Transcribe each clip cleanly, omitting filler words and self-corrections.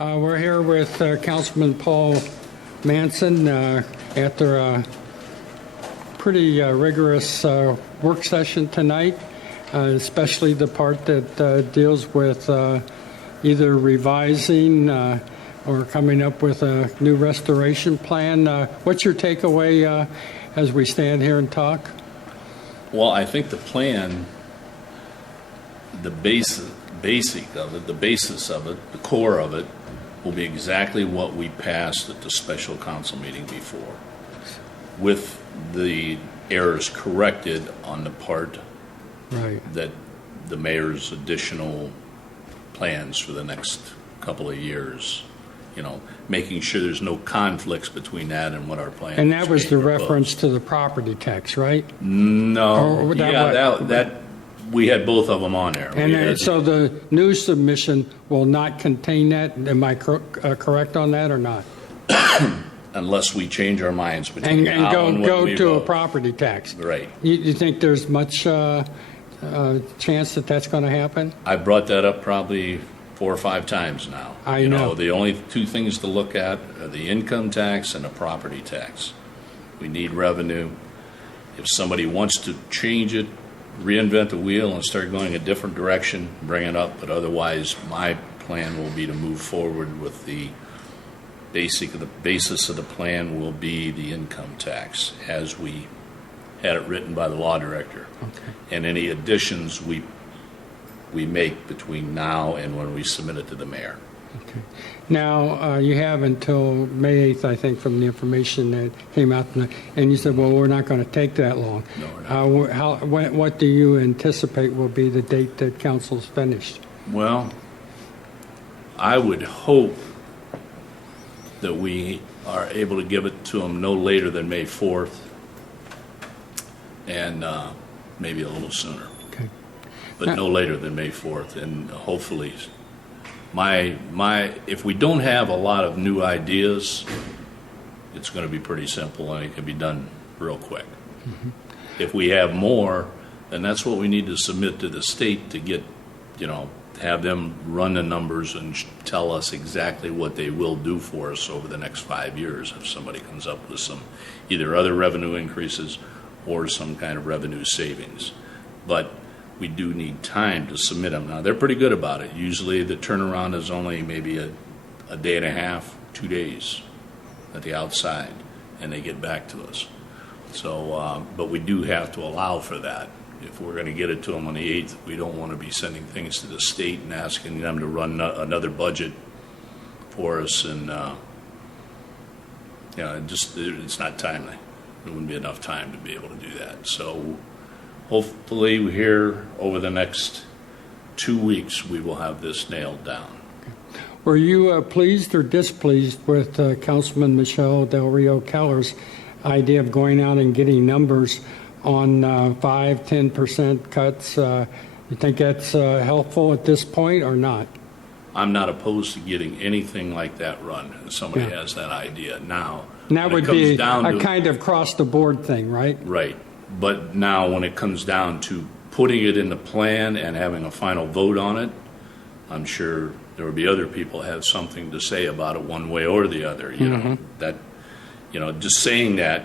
We're here with Councilman Paul Manson after a pretty rigorous work session tonight, especially the part that deals with either revising or coming up with a new restoration plan. What's your takeaway as we stand here and talk? Well, I think the plan, the basis of it, the core of it, will be exactly what we passed at the special council meeting before, with the errors corrected on the part that the mayor's additional plans for the next couple of years, making sure there's no conflicts between that and what our plan is. And that was the reference to the property tax, right? No. That we had both of them on there. And so the new submission will not contain that? Am I correct on that or not? Unless we change our minds between now and go to a property tax. Right. You think there's much chance that that's going to happen? I brought that up probably 4 or 5 times now. I know. The only 2 things to look at are the income tax and the property tax. We need revenue. If somebody wants to change it, reinvent the wheel and start going a different direction, bring it up. But otherwise, my plan will be to move forward with the basis of the plan will be the income tax as we had it written by the law director. Okay. And any additions we make between now and when we submit it to the mayor. Okay. Now, you have until May 8th, I think, from the information that came out tonight. And you said, well, we're not going to take that long. No, we're not. What do you anticipate will be the date that council's finished? Well, I would hope that we are able to give it to them no later than May 4th and maybe a little sooner. Okay. But no later than May 4th, and hopefully if we don't have a lot of new ideas, it's going to be pretty simple and it can be done real quick. Mm-hmm. If we have more, then that's what we need to submit to the state to get, have them run the numbers and tell us exactly what they will do for us over the next 5 years if somebody comes up with some either other revenue increases or some kind of revenue savings. But we do need time to submit them. Now, they're pretty good about it. Usually the turnaround is only maybe a day and a half, 2 days at the outside, and they get back to us. So, but we do have to allow for that. If we're going to get it to them on the 8th, we don't want to be sending things to the state and asking them to run another budget for us. And, it's not timely. There wouldn't be enough time to be able to do that. So, hopefully, here over the next 2 weeks, we will have this nailed down. Were you pleased or displeased with Councilman Michelle Del Rio Keller's idea of going out and getting numbers on 5-10% cuts? You think that's helpful at this point or not? I'm not opposed to getting anything like that run if somebody has that idea. Now, and that would be a kind of cross-the-board thing, right? Right. But now when it comes down to putting it in the plan and having a final vote on it, I'm sure there will be other people who have something to say about it one way or the other. Just saying that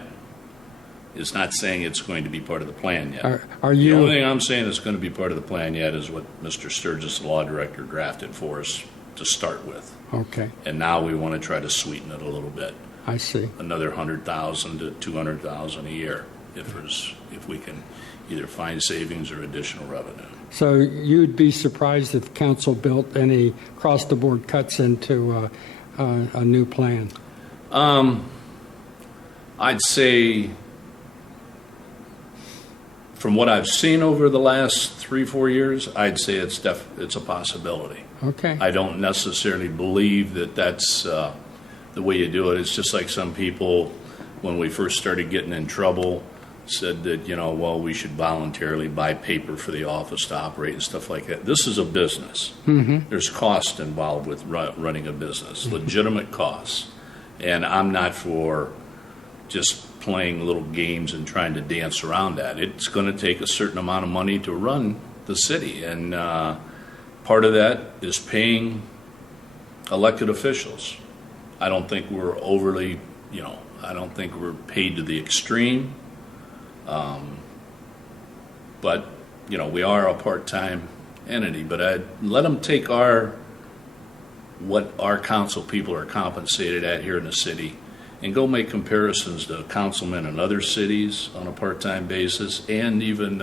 is not saying it's going to be part of the plan yet. The only thing I'm saying that's going to be part of the plan yet is what Mr. Sturgis, the law director, drafted for us to start with. Okay. And now we want to try to sweeten it a little bit. I see. Another $100,000 to $200,000 a year. If we can either find savings or additional revenue. So you'd be surprised if council built any across-the-board cuts into a new plan? I'd say from what I've seen over the last 3-4 years, I'd say it's a possibility. Okay. I don't necessarily believe that that's the way you do it. It's just like some people, when we first started getting in trouble, said that, we should voluntarily buy paper for the office to operate and stuff like that. This is a business. Mm-hmm. There's cost involved with running a business, legitimate costs. And I'm not for just playing little games and trying to dance around that. It's going to take a certain amount of money to run the city. And part of that is paying elected officials. I don't think we're overly, I don't think we're paid to the extreme. But, we are a part-time entity, but I'd let them take what our council people are compensated at here in the city and go make comparisons to councilmen in other cities on a part-time basis and even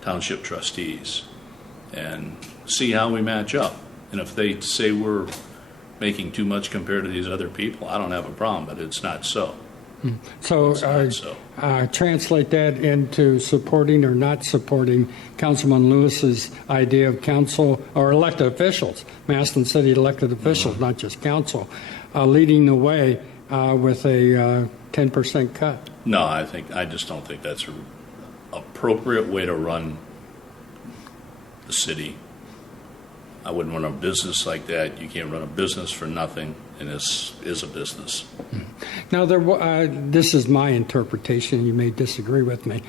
township trustees and see how we match up. And if they say we're making too much compared to these other people, I don't have a problem, but it's not so. So, translate that into supporting or not supporting Councilman Lewis's idea of council or elected officials, Massillon City elected officials, not just council, leading the way with a 10% cut. No, I just don't think that's an appropriate way to run the city. I wouldn't run a business like that. You can't run a business for nothing, and this is a business. Now, this is my interpretation. You may disagree with me.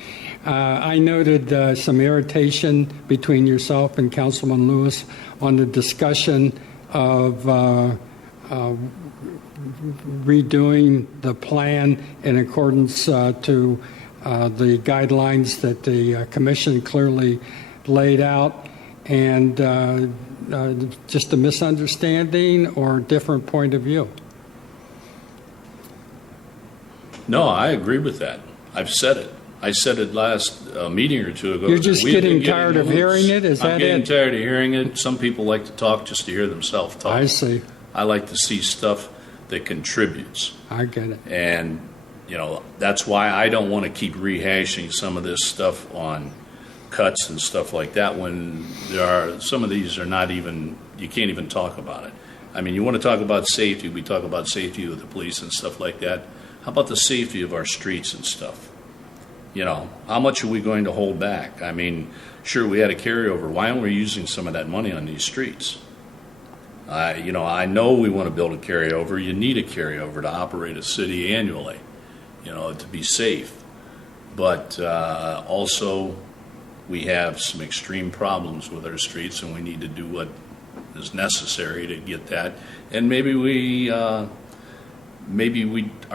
I noted some irritation between yourself and Councilman Lewis on the discussion of redoing the plan in accordance to the guidelines that the commission clearly laid out, and just a misunderstanding or different point of view? No, I agree with that. I've said it. I said it last meeting or two ago. You're just getting tired of hearing it? Is that it? I'm getting tired of hearing it. Some people like to talk just to hear themselves talk. I see. I like to see stuff that contributes. I get it. And, that's why I don't want to keep rehashing some of this stuff on cuts and stuff like that when some of these are not even, you can't even talk about it. I mean, you want to talk about safety, we talk about safety with the police and stuff like that. How about the safety of our streets and stuff? How much are we going to hold back? I mean, sure, we had a carryover. Why aren't we using some of that money on these streets? I know we want to build a carryover. You need a carryover to operate a city annually, to be safe. But also, we have some extreme problems with our streets, and we need to do what is necessary to get that. And maybe our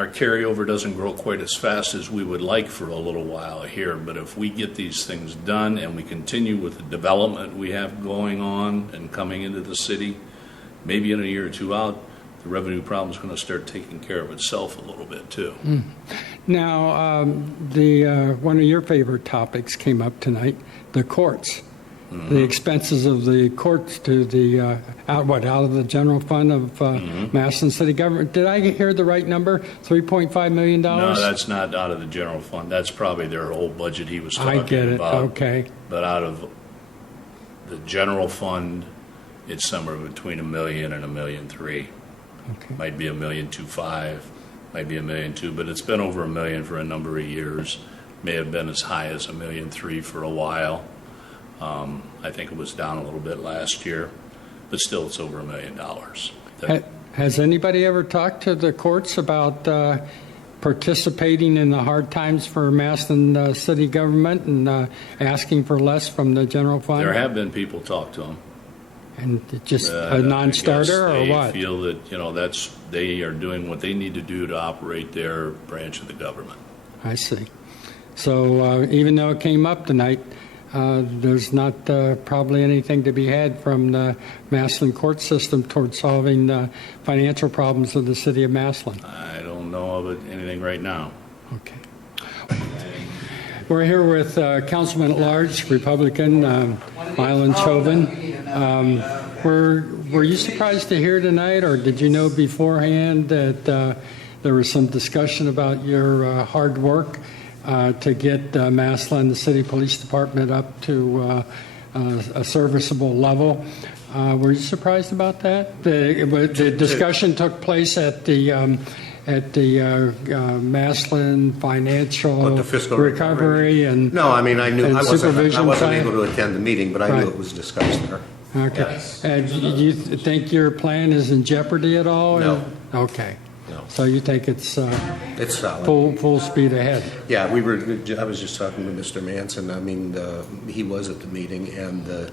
carryover doesn't grow quite as fast as we would like for a little while here. But if we get these things done and we continue with the development we have going on and coming into the city, maybe in a year or two out, the revenue problem is going to start taking care of itself a little bit too. Now, one of your favorite topics came up tonight: the courts, the expenses of the courts to the out of the general fund of Massillon City government. Did I hear the right number? $3.5 million. No, that's not out of the general fund. That's probably their whole budget he was talking about. I get it. Okay. But out of the general fund, it's somewhere between $1 million and $1.3 million. Okay. Might be $1.25 million, might be $1.2 million, but it's been over $1 million for a number of years. May have been as high as $1.3 million for a while. I think it was down a little bit last year, but still it's over $1 million. Has anybody ever talked to the courts about participating in the hard times for Massillon city government and asking for less from the general fund? There have been people talk to them. And just a non-starter or what? They feel that, they are doing what they need to do to operate their branch of the government. I see. So even though it came up tonight, there's not probably anything to be had from the Massillon court system towards solving the financial problems of the city of Massillon. I don't know of anything right now. Okay. We're here with Councilman at Large, Republican, Mylan Chauvin. Were you surprised to hear tonight, or did you know beforehand that there was some discussion about your hard work to get Massillon, the city police department, up to a serviceable level? Were you surprised about that? The discussion took place at the Massillon financial the fiscal recovery and no, I mean I knew I wasn't plan? able to attend the meeting, but I knew it was discussed there. Okay. Yes. And do you think your plan is in jeopardy at all? No. Okay. No. So you think it's solid. full speed ahead? Yeah, I was just talking to Mr. Manson. I mean, he was at the meeting, and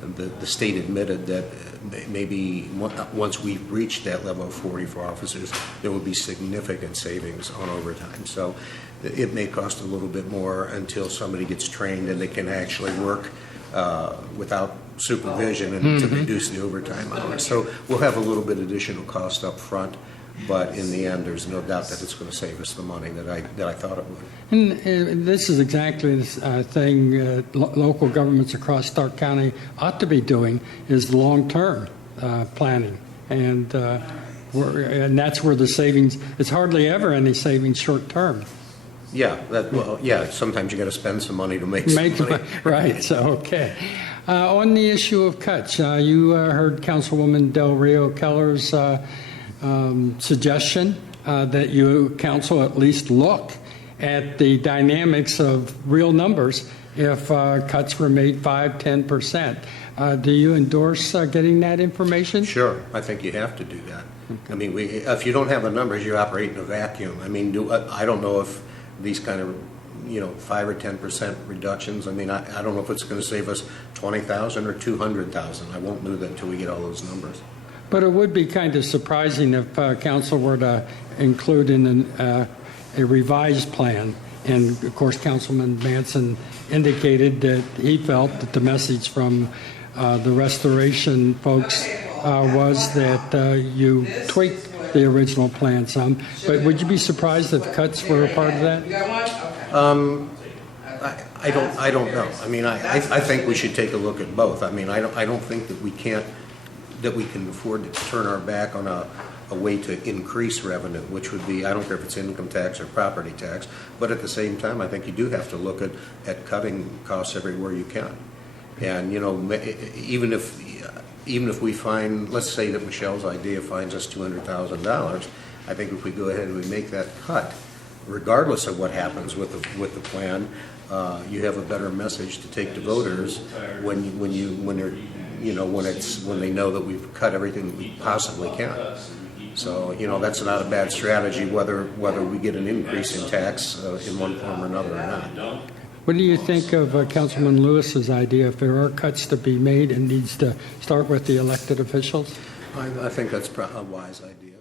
the state admitted that maybe once we've reached that level of 40 for officers, there will be significant savings on overtime. So it may cost a little bit more until somebody gets trained and they can actually work without supervision and to reduce the overtime hours. So we'll have a little bit additional cost up front, but in the end, there's no doubt that it's going to save us the money that I thought it would. And this is exactly the thing local governments across Stark County ought to be doing, is long-term planning. And that's where the savings, it's hardly ever any savings short-term. Yeah, sometimes you got to spend some money to make some money. Right, so, okay. On the issue of cuts, you heard Councilwoman Del Rio Keller's suggestion that you, council, at least look at the dynamics of real numbers if cuts were made 5-10%. Do you endorse getting that information? Sure, I think you have to do that. Okay. I mean, if you don't have the numbers, you operate in a vacuum. I mean, I don't know if these kind of 5 or 10% reductions. I mean, I don't know if it's going to save us $20,000 or $200,000. I won't know that until we get all those numbers. But it would be kind of surprising if council were to include in a revised plan. And of course, Councilman Manson indicated that he felt that the message from the restoration folks was that you tweaked the original plan some. But would you be surprised if cuts were a part of that? I don't know. I mean, I think we should take a look at both. I mean, I don't think that we can afford to turn our back on a way to increase revenue, which would be, I don't care if it's income tax or property tax, but at the same time, I think you do have to look at cutting costs everywhere you can. And even if we find, let's say that Michelle's idea finds us $200,000, I think if we go ahead and we make that cut, regardless of what happens with the plan, you have a better message to take to voters when they know that we've cut everything that we possibly can. So that's not a bad strategy, whether we get an increase in tax in one form or another or not. What do you think of Councilman Lewis's idea? If there are cuts to be made, it needs to start with the elected officials? I think that's a wise idea.